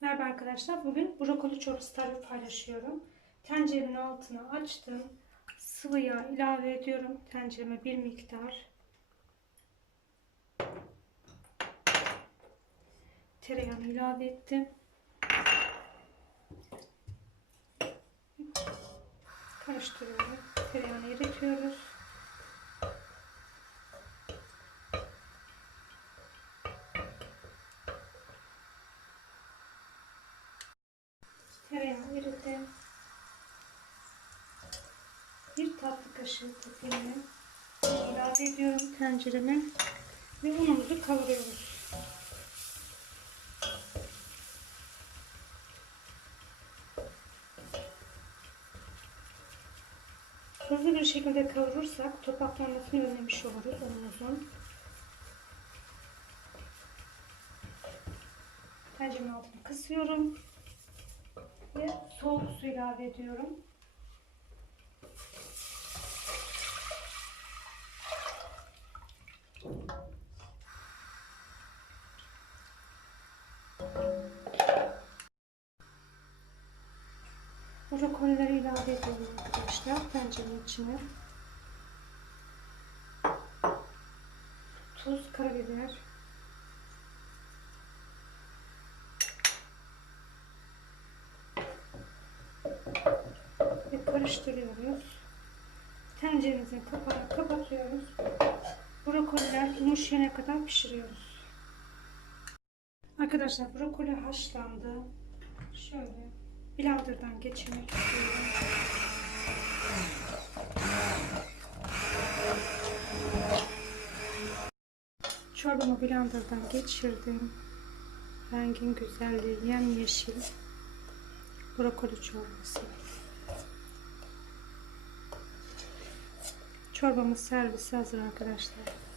Merhaba arkadaşlar. Bugün brokoli çorbası tarifi paylaşıyorum. Tencerenin altını açtım. Sıvı yağ ilave ediyorum. Tencereme bir miktar. Tereyağını ilave ettim. Karıştırıyorum. Tereyağını eritiyoruz. Kaşığı pekini ilave ediyorum tencereme ve unumuzu kavuruyoruz. Hızlı bir şekilde kavurursak topaklanmasını önlemiş oluruz unumuzun. Tencerenin altını kısıyorum ve soğuk su ilave ediyorum. Brokolileri ilave ediyorum arkadaşlar tencerenin içine. Tuz, karabiber, ve karıştırıyoruz. Tenceremizin kapağını kapatıyoruz. Brokoliler yumuşayana kadar pişiriyoruz. Arkadaşlar brokoli haşlandı. Şöyle blenderdan geçirmek istiyorum. Çorbamı blenderdan geçirdim. Rengin güzelliği yemyeşil brokoli çorbası. Çorbamız servisi hazır arkadaşlar.